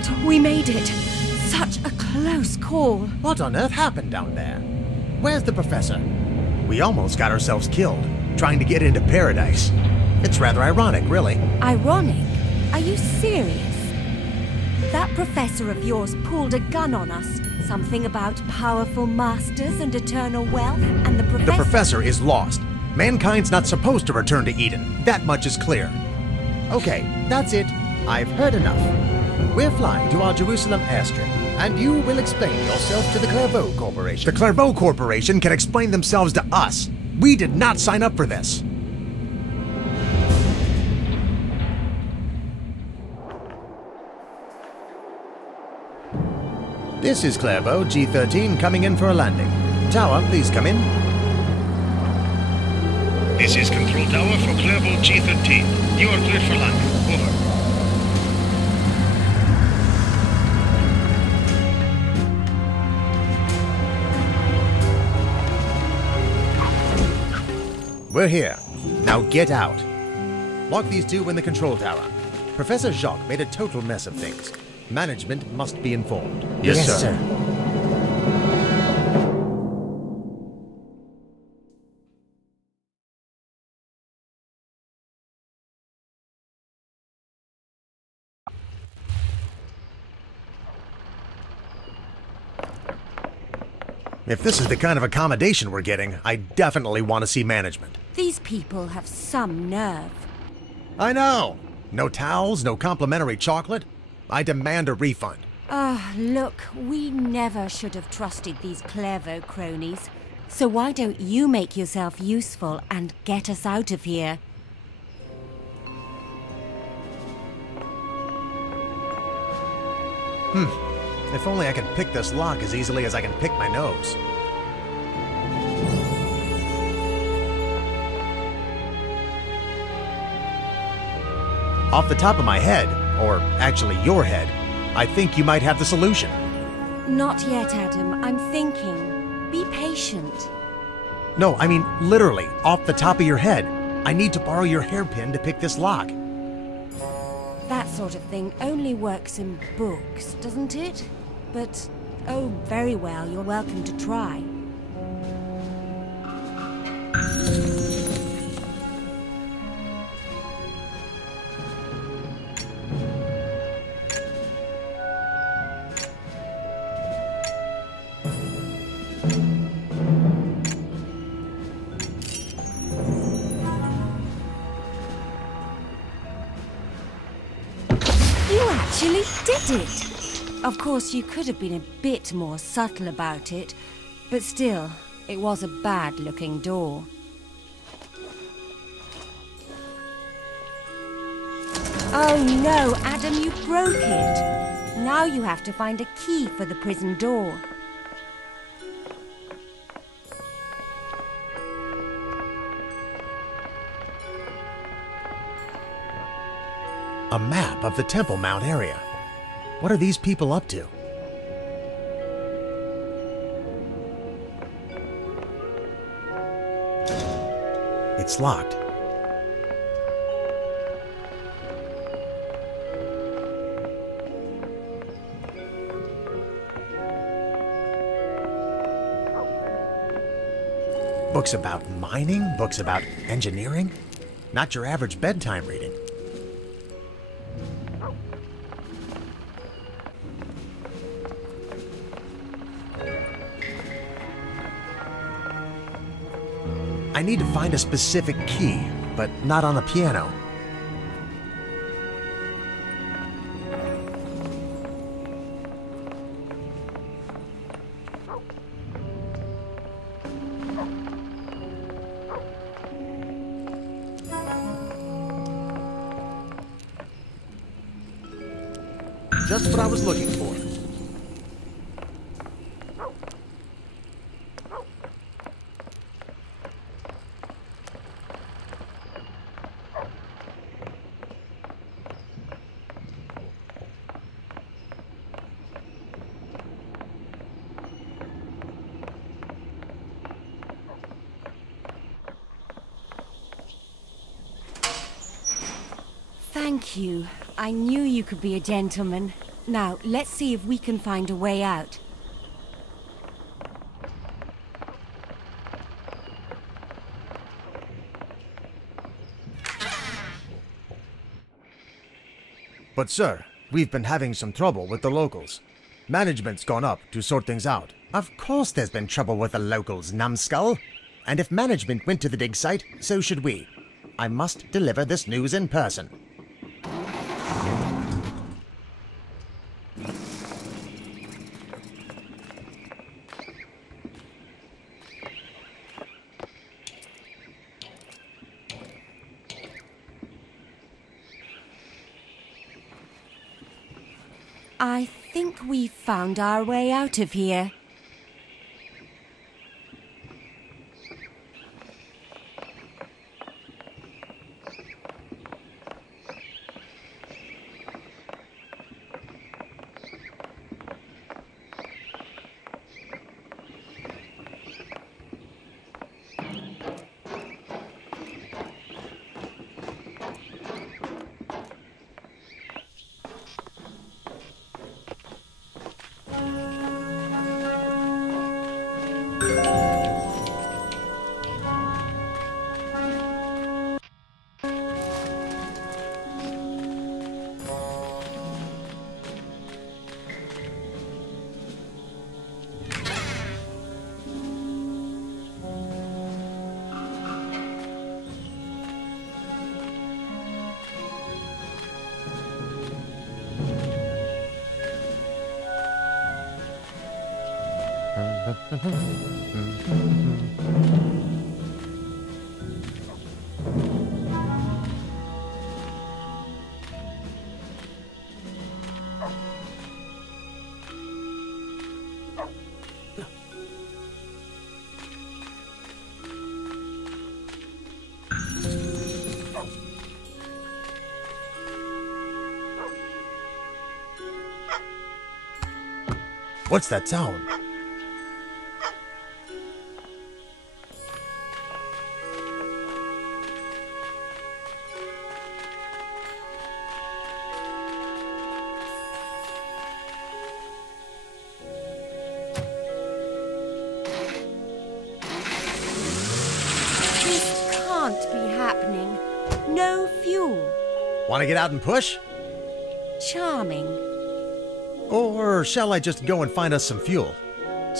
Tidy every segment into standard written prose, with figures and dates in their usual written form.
God, we made it. Such a close call. What on earth happened down there? Where's the professor? We almost got ourselves killed, trying to get into paradise. It's rather ironic, really. Ironic? Are you serious? That professor of yours pulled a gun on us. Something about powerful masters and eternal wealth, and the professor is lost. Mankind's not supposed to return to Eden. That much is clear. Okay, that's it. I've heard enough. We're flying to our Jerusalem airstrip, and you will explain yourself to the Clairvaux Corporation. The Clairvaux Corporation can explain themselves to us. We did not sign up for this. This is Clairvaux G13 coming in for a landing. Tower, please come in. This is Control Tower for Clairvaux G13. You are cleared for landing. Over. We're here. Now get out. Lock these two in the control tower. Professor Jacques made a total mess of things. Management must be informed. Yes, sir. If this is the kind of accommodation we're getting, I definitely want to see management. These people have some nerve. I know. No towels, no complimentary chocolate. I demand a refund. Look, we never should have trusted these Clairvaux cronies. So why don't you make yourself useful and get us out of here? If only I could pick this lock as easily as I can pick my nose. Off the top of my head, or actually your head, I think you might have the solution. Not yet, Adam. I'm thinking. Be patient. No, I mean literally, off the top of your head. I need to borrow your hairpin to pick this lock. That sort of thing only works in books, doesn't it? But, oh, very well, you're welcome to try. You actually did it! Of course, you could have been a bit more subtle about it, but still, it was a bad-looking door. Oh no, Adam, you broke it! Now you have to find a key for the prison door. A map of the Temple Mount area. What are these people up to? It's locked. Books about mining, books about engineering. Not your average bedtime reading. I need to find a specific key, but not on the piano. Just what I was looking for. Thank you. I knew you could be a gentleman. Now, let's see if we can find a way out. But sir, we've been having some trouble with the locals. Management's gone up to sort things out. Of course there's been trouble with the locals, numbskull. And if management went to the dig site, so should we. I must deliver this news in person. I think we've found our way out of here. What's that sound? This can't be happening. No fuel. Want to get out and push? Charming. Or shall I just go and find us some fuel?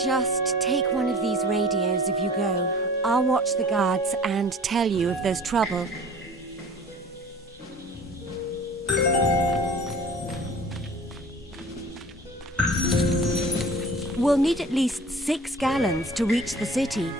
Just take one of these radios if you go. I'll watch the guards and tell you if there's trouble. We'll need at least 6 gallons to reach the city.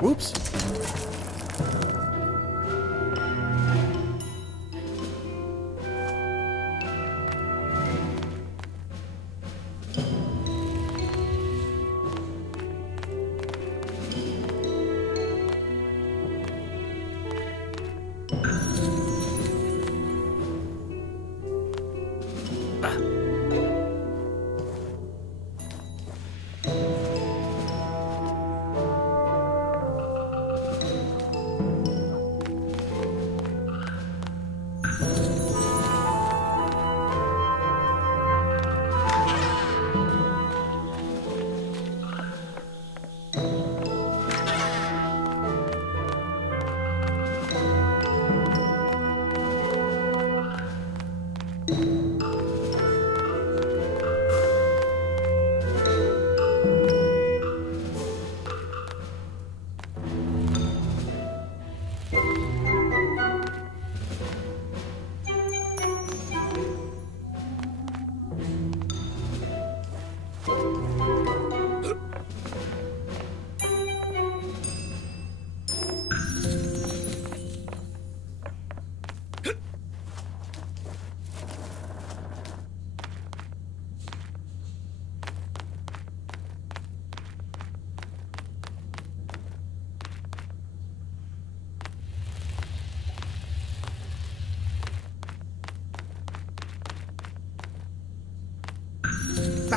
Whoops.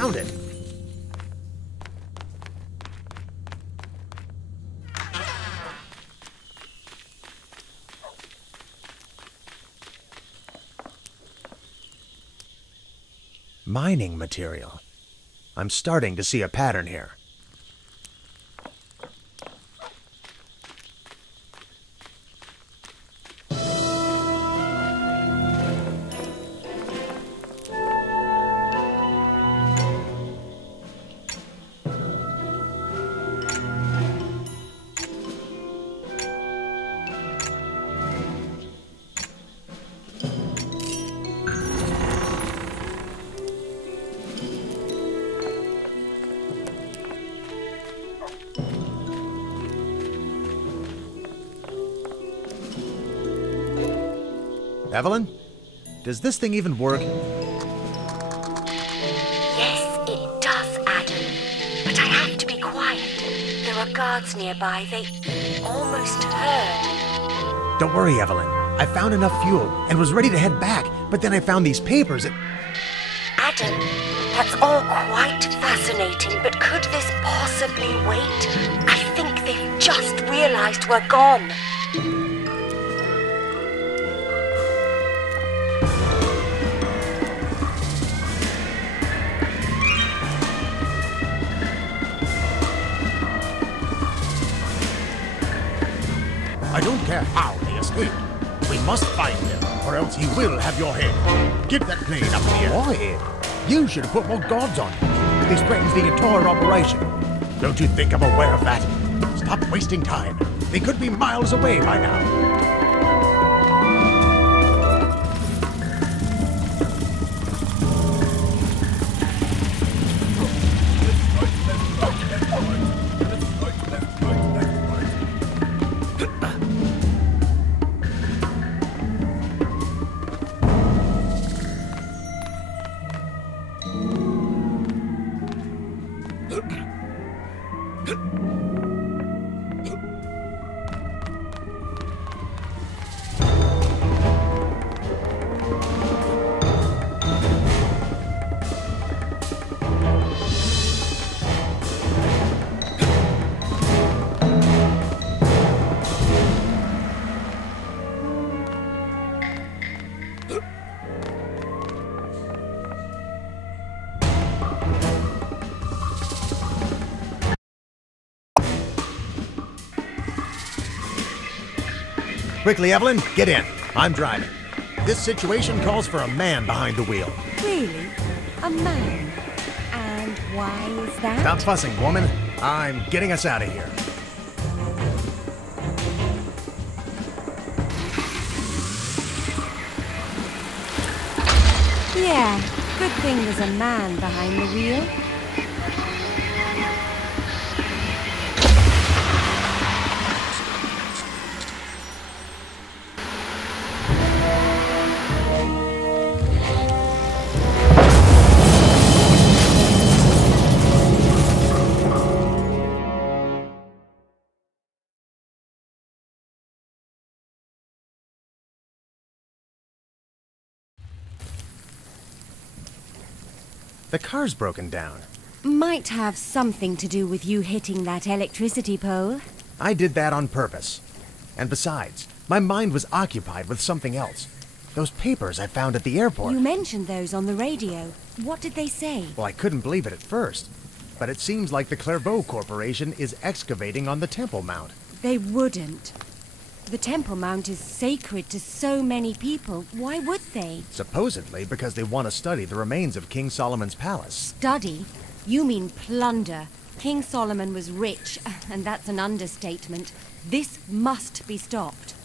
found it. Mining material. I'm starting to see a pattern here. Evelyn? Does this thing even work? Yes, it does, Adam. But I have to be quiet. There are guards nearby. They almost heard. Don't worry, Evelyn. I found enough fuel and was ready to head back, but then I found these papers and... Adam, that's all quite fascinating, but could this possibly wait? I think they've just realized we're gone. I don't care how they escape. We must find them, or else he will have your head. Get that plane up here. Why? You should have put more guards on it. This threatens the entire operation. Don't you think I'm aware of that? Stop wasting time. They could be miles away by now. Quickly, Evelyn, get in. I'm driving. This situation calls for a man behind the wheel. Really? A man? And why is that? Stop fussing, woman. I'm getting us out of here. Yeah, good thing there's a man behind the wheel. The car's broken down. Might have something to do with you hitting that electricity pole. I did that on purpose. And besides, my mind was occupied with something else. Those papers I found at the airport. You mentioned those on the radio. What did they say? Well, I couldn't believe it at first. But it seems like the Clairvaux Corporation is excavating on the Temple Mount. They wouldn't. The Temple Mount is sacred to so many people. Why would they? Supposedly because they want to study the remains of King Solomon's palace. Study? You mean plunder. King Solomon was rich, and that's an understatement. This must be stopped.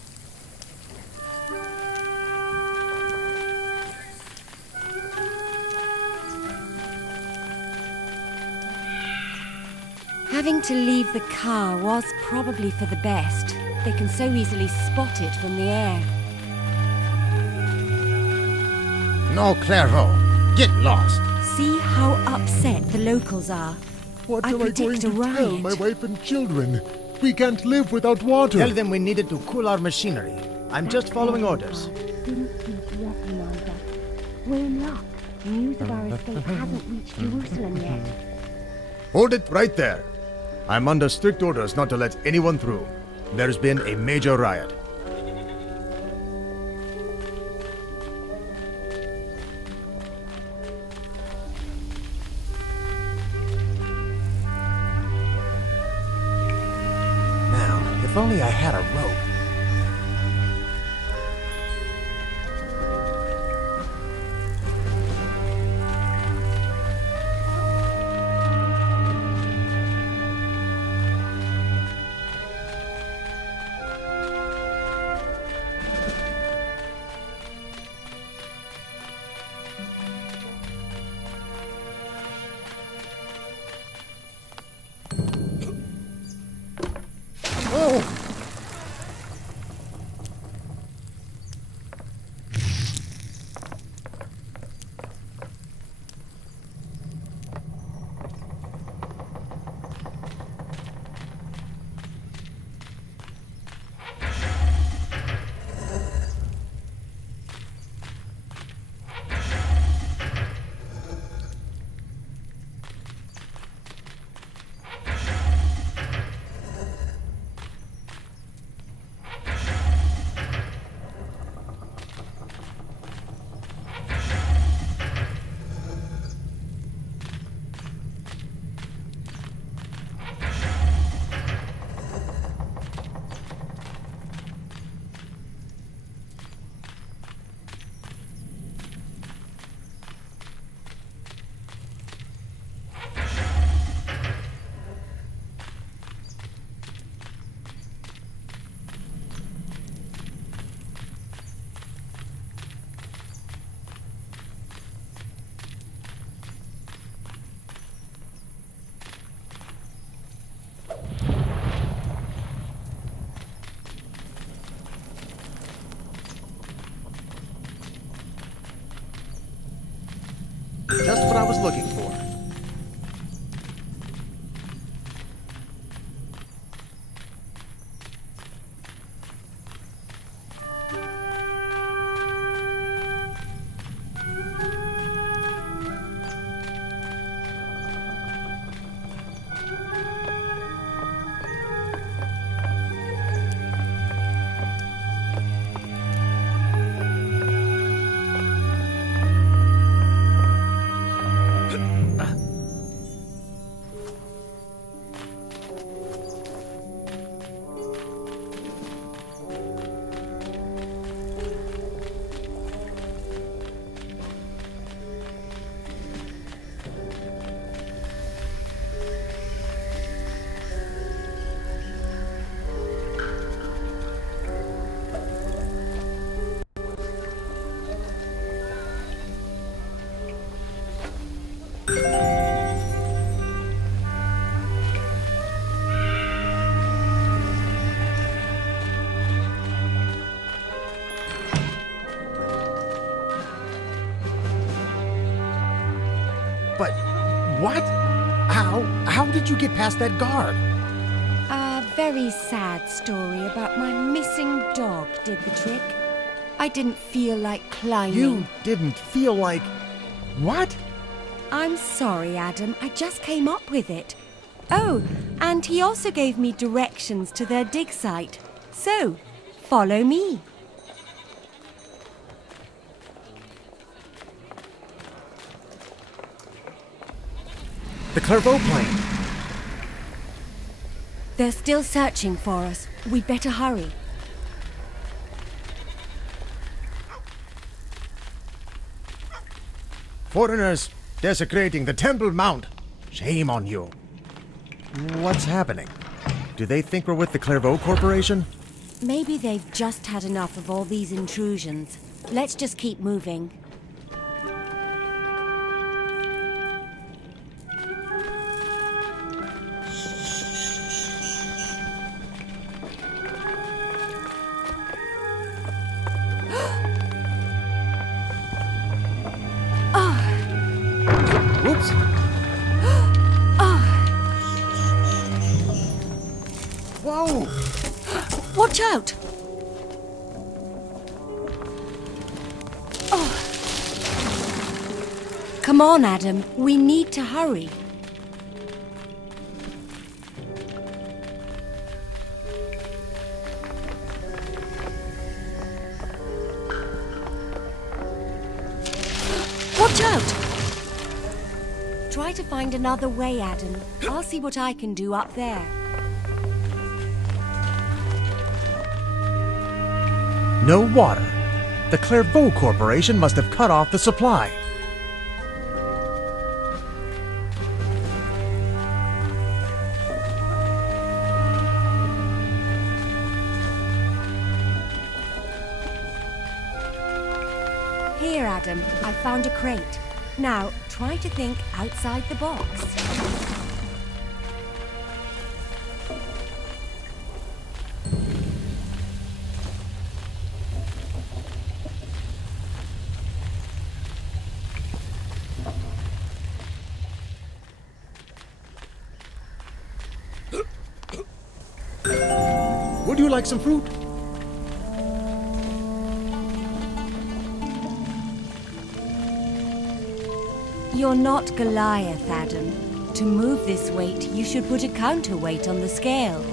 Having to leave the car was probably for the best. They can so easily spot it from the air. No, Clairvaux. Get lost. See how upset the locals are. What I am I going predict to a riot. tell my wife and children? We can't live without water. Tell them we needed to cool our machinery. I'm just following orders. Didn't sleep yet, Amanda. We're in luck. News of our escape hasn't reached Jerusalem yet. Hold it right there. I'm under strict orders not to let anyone through. There's been a major riot. Now, if only I had a rope. Just what I was looking for. But what? How did you get past that guard? A very sad story about my missing dog did the trick. I didn't feel like climbing. You didn't feel like... What? I'm sorry, Adam. I just came up with it. Oh, and he also gave me directions to their dig site. So, follow me. The Clairvaux plane. They're still searching for us. We'd better hurry. Foreigners desecrating the Temple Mount. Shame on you. What's happening? Do they think we're with the Clairvaux Corporation? Maybe they've just had enough of all these intrusions. Let's just keep moving. Whoops. Whoa! Watch out! Come on, Adam. We need to hurry. Watch out! Try to find another way, Adam. I'll see what I can do up there. No water. The Clairvaux Corporation must have cut off the supply. Here, Adam, I found a crate. Now, try to think outside the box. Would you like some fruit? You're not Goliath, Adam. To move this weight, you should put a counterweight on the scale.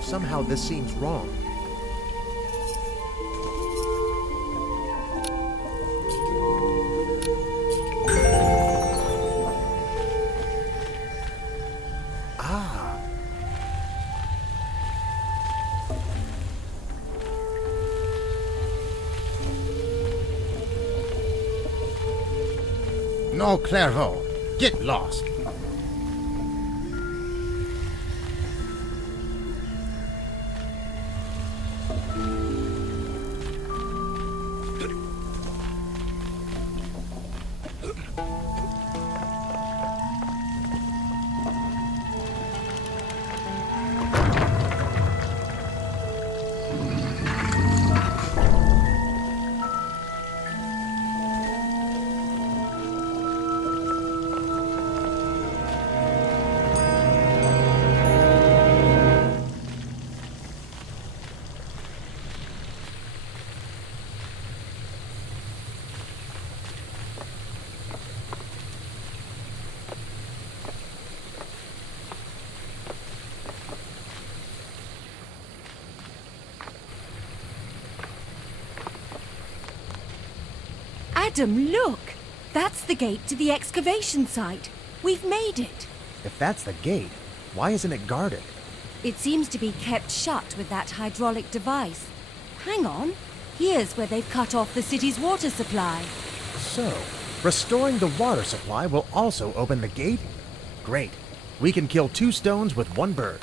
Somehow this seems wrong. Ah. No, Clairvaux. Get lost. Adam, look! That's the gate to the excavation site. We've made it. If that's the gate, why isn't it guarded? It seems to be kept shut with that hydraulic device. Hang on. Here's where they've cut off the city's water supply. So, restoring the water supply will also open the gate? Great. We can kill two stones with one bird.